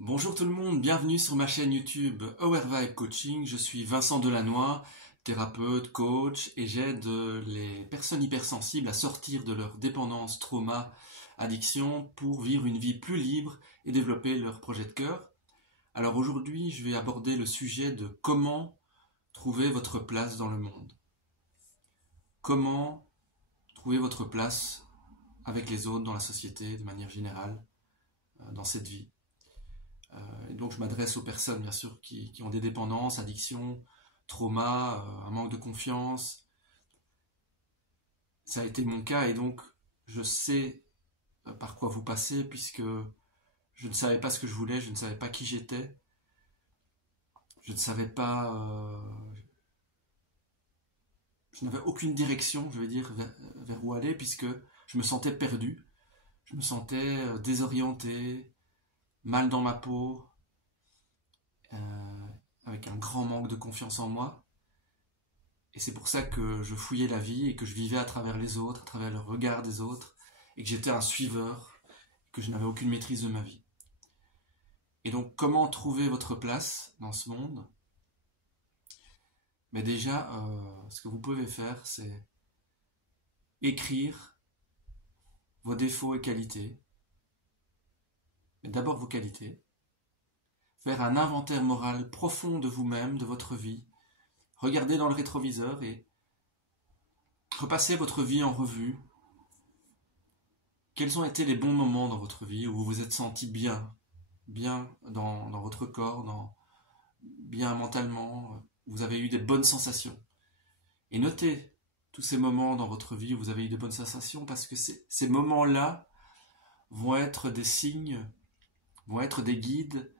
Bonjour tout le monde, bienvenue sur ma chaîne YouTube Our Vibe Coaching. Je suis Vincent Delannoy, thérapeute, coach et j'aide les personnes hypersensibles à sortir de leur dépendance, trauma, addiction pour vivre une vie plus libre et développer leur projet de cœur. Alors aujourd'hui, je vais aborder le sujet de comment trouver votre place dans le monde. Comment trouver votre place avec les autres dans la société de manière générale dans cette vie. Et donc je m'adresse aux personnes bien sûr qui ont des dépendances, addictions, traumas, un manque de confiance. Ça a été mon cas et donc je sais par quoi vous passez puisque je ne savais pas ce que je voulais, je ne savais pas qui j'étais, je ne savais pas, je n'avais aucune direction, je vais dire, vers où aller puisque je me sentais perdu, je me sentais désorienté, mal dans ma peau, avec un grand manque de confiance en moi. Et c'est pour ça que je fouillais la vie et que je vivais à travers les autres, à travers le regard des autres, et que j'étais un suiveur, que je n'avais aucune maîtrise de ma vie. Et donc, comment trouver votre place dans ce monde? Mais déjà, ce que vous pouvez faire, c'est écrire vos défauts et qualités, mais d'abord vos qualités, faire un inventaire moral profond de vous-même, de votre vie, regarder dans le rétroviseur et repasser votre vie en revue. Quels ont été les bons moments dans votre vie où vous vous êtes senti bien dans votre corps, bien mentalement, vous avez eu des bonnes sensations. Et notez tous ces moments dans votre vie où vous avez eu de bonnes sensations parce que ces moments-là vont être des signes, vont être des guides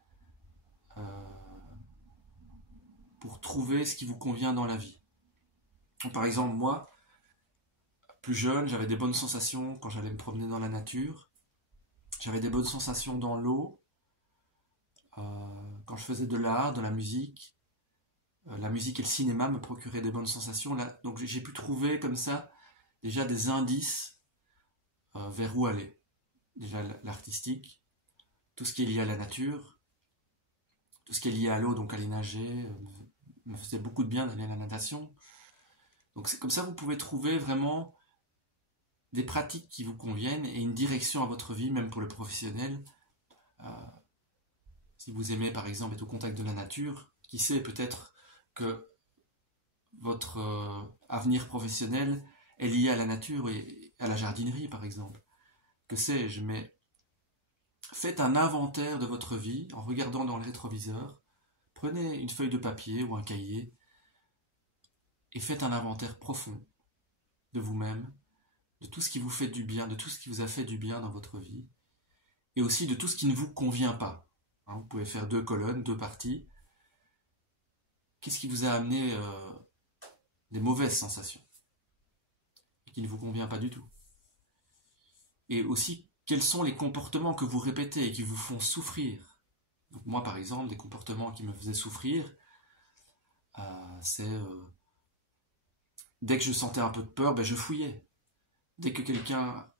pour trouver ce qui vous convient dans la vie. Par exemple, moi, plus jeune, j'avais des bonnes sensations quand j'allais me promener dans la nature. J'avais des bonnes sensations dans l'eau, quand je faisais de l'art, de la musique. La musique et le cinéma me procuraient des bonnes sensations. Là, donc j'ai pu trouver comme ça déjà des indices vers où aller. Déjà l'artistique, tout ce qui est lié à la nature, tout ce qui est lié à l'eau, donc aller nager, me faisait beaucoup de bien d'aller à la natation. Donc c'est comme ça vous pouvez trouver vraiment des pratiques qui vous conviennent et une direction à votre vie, même pour le professionnel. Si vous aimez par exemple être au contact de la nature, qui sait, peut-être que votre avenir professionnel est lié à la nature et à la jardinerie par exemple. Que sais-je, mais faites un inventaire de votre vie en regardant dans le rétroviseur. Prenez une feuille de papier ou un cahier et faites un inventaire profond de vous-même, de tout ce qui vous fait du bien, de tout ce qui vous a fait du bien dans votre vie, et aussi de tout ce qui ne vous convient pas. Vous pouvez faire 2 colonnes, 2 parties. Qu'est-ce qui vous a amené des mauvaises sensations et qui ne vous convient pas du tout? Et aussi, quels sont les comportements que vous répétez et qui vous font souffrir? Donc moi, par exemple, des comportements qui me faisaient souffrir, c'est dès que je sentais un peu de peur, je fouillais. Dès que quelqu'un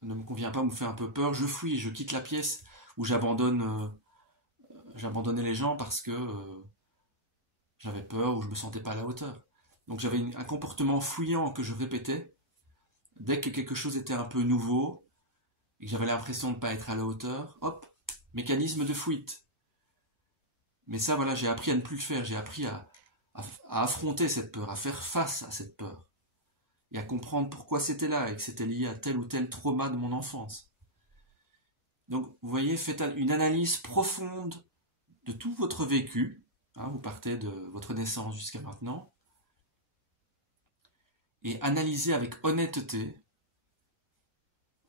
ne me convient pas ou me fait un peu peur, je fouille, je quitte la pièce ou j'abandonnais les gens parce que j'avais peur ou je me sentais pas à la hauteur. Donc j'avais un comportement fouillant que je répétais. Dès que quelque chose était un peu nouveau et que j'avais l'impression de ne pas être à la hauteur, hop, mécanisme de fuite. Mais ça, voilà, j'ai appris à ne plus le faire. J'ai appris à affronter cette peur, à faire face à cette peur. Et à comprendre pourquoi c'était là et que c'était lié à tel ou tel trauma de mon enfance. Donc, vous voyez, faites une analyse profonde de tout votre vécu. Vous partez de votre naissance jusqu'à maintenant. Et analysez avec honnêteté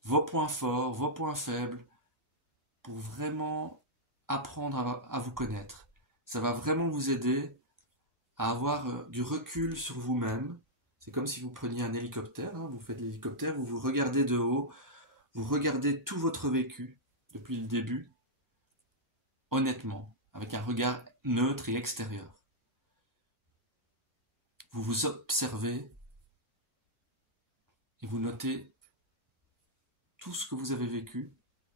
vos points forts, vos points faibles, pour vraiment apprendre à vous connaître. Ça va vraiment vous aider à avoir du recul sur vous-même. C'est comme si vous preniez un hélicoptère, vous faites l'hélicoptère, vous vous regardez de haut, vous regardez tout votre vécu depuis le début, honnêtement, avec un regard neutre et extérieur. Vous vous observez et vous notez tout ce que vous avez vécu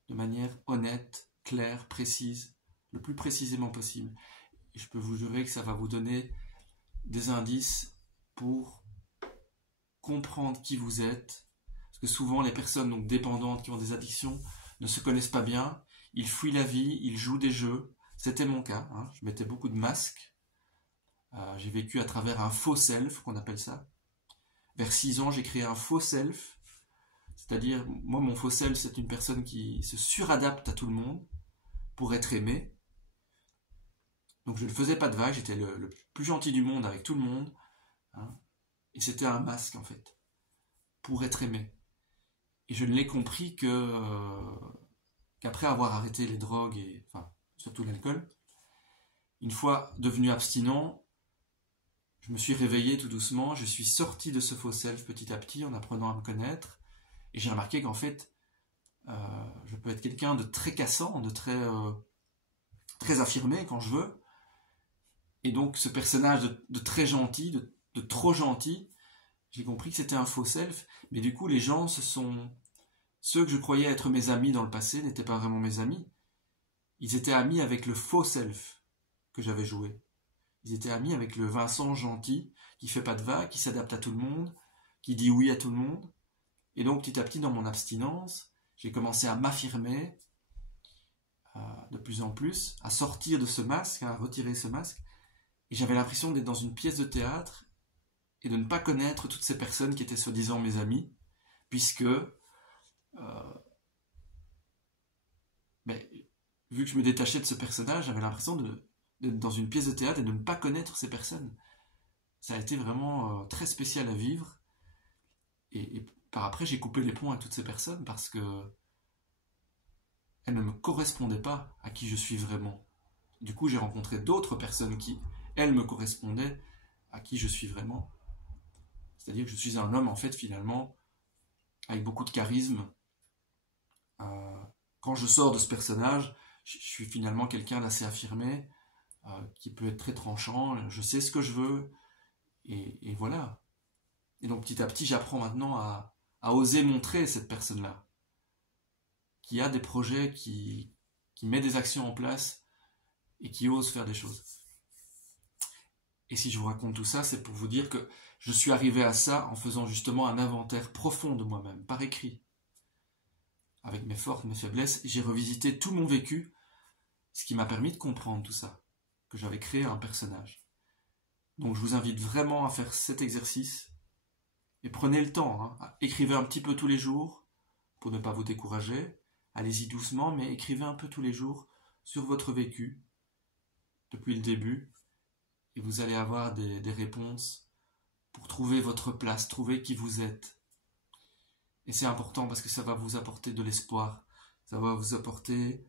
de manière honnête, claire, précise, le plus précisément possible. Et je peux vous jurer que ça va vous donner des indices pour comprendre qui vous êtes. Parce que souvent, les personnes donc dépendantes qui ont des addictions ne se connaissent pas bien. Ils fuient la vie, ils jouent des jeux. C'était mon cas. Hein. Je mettais beaucoup de masques. J'ai vécu à travers un faux self, qu'on appelle ça. Vers 6 ans, j'ai créé un faux self. C'est-à-dire, moi, mon faux self, c'est une personne qui se suradapte à tout le monde pour être aimée. Donc, je ne faisais pas de vagues, j'étais le plus gentil du monde avec tout le monde. Hein. Et c'était un masque, en fait, pour être aimé. Et je ne l'ai compris qu'après avoir arrêté les drogues, et enfin, surtout l'alcool. Une fois devenu abstinent, je me suis réveillé tout doucement, je suis sorti de ce faux self petit à petit en apprenant à me connaître. Et j'ai remarqué qu'en fait, je peux être quelqu'un de très cassant, de très affirmé quand je veux. Et donc ce personnage de très gentil, de trop gentil, j'ai compris que c'était un faux self. Mais du coup, les gens ceux que je croyais être mes amis dans le passé n'étaient pas vraiment mes amis. Ils étaient amis avec le faux self que j'avais joué. Ils étaient amis avec le Vincent gentil, qui fait pas de vagues, qui s'adapte à tout le monde, qui dit oui à tout le monde. Et donc petit à petit, dans mon abstinence, j'ai commencé à m'affirmer de plus en plus, à sortir de ce masque, à retirer ce masque. Et j'avais l'impression d'être dans une pièce de théâtre et de ne pas connaître toutes ces personnes qui étaient soi-disant mes amis, puisque vu que je me détachais de ce personnage, j'avais l'impression d'être dans une pièce de théâtre et de ne pas connaître ces personnes. Ça a été vraiment très spécial à vivre. Et par après, j'ai coupé les ponts avec toutes ces personnes parce que elles ne me correspondaient pas à qui je suis vraiment. Du coup, j'ai rencontré d'autres personnes qui, elles, me correspondaient à qui je suis vraiment. C'est-à-dire que je suis un homme, en fait, finalement, avec beaucoup de charisme. Quand je sors de ce personnage, je suis finalement quelqu'un d'assez affirmé, qui peut être très tranchant, je sais ce que je veux, et voilà. Et donc petit à petit, j'apprends maintenant à oser montrer cette personne-là, qui a des projets, qui met des actions en place, et qui ose faire des choses. Et si je vous raconte tout ça, c'est pour vous dire que je suis arrivé à ça en faisant justement un inventaire profond de moi-même, par écrit. Avec mes forces, mes faiblesses, j'ai revisité tout mon vécu, ce qui m'a permis de comprendre tout ça, que j'avais créé un personnage. Donc je vous invite vraiment à faire cet exercice, et prenez le temps, hein. Écrivez un petit peu tous les jours, pour ne pas vous décourager, allez-y doucement, mais écrivez un peu tous les jours sur votre vécu, depuis le début, et vous allez avoir des réponses pour trouver votre place, trouver qui vous êtes. Et c'est important parce que ça va vous apporter de l'espoir, ça va vous apporter,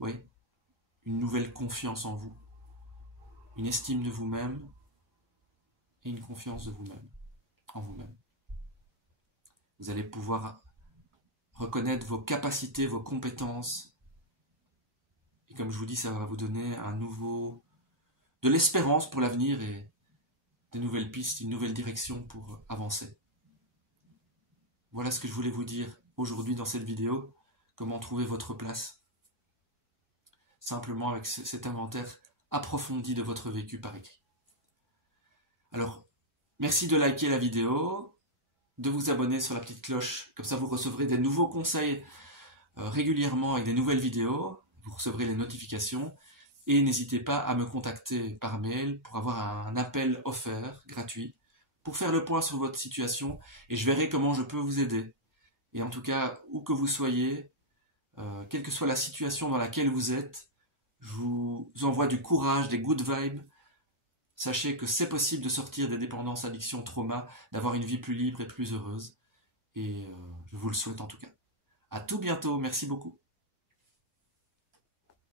une nouvelle confiance en vous, une estime de vous-même et une confiance de vous-même, en vous-même. Vous allez pouvoir reconnaître vos capacités, vos compétences, et comme je vous dis, ça va vous donner de l'espérance pour l'avenir et des nouvelles pistes, une nouvelle direction pour avancer. Voilà ce que je voulais vous dire aujourd'hui dans cette vidéo, comment trouver votre place. Simplement avec cet inventaire approfondi de votre vécu par écrit. Alors, merci de liker la vidéo, de vous abonner sur la petite cloche, comme ça vous recevrez des nouveaux conseils régulièrement avec des nouvelles vidéos, vous recevrez les notifications, et n'hésitez pas à me contacter par mail pour avoir un appel offert, gratuit, pour faire le point sur votre situation, et je verrai comment je peux vous aider. Et en tout cas, où que vous soyez, quelle que soit la situation dans laquelle vous êtes, je vous envoie du courage, des good vibes. Sachez que c'est possible de sortir des dépendances, addictions, traumas, d'avoir une vie plus libre et plus heureuse. Et je vous le souhaite en tout cas. À tout bientôt, merci beaucoup.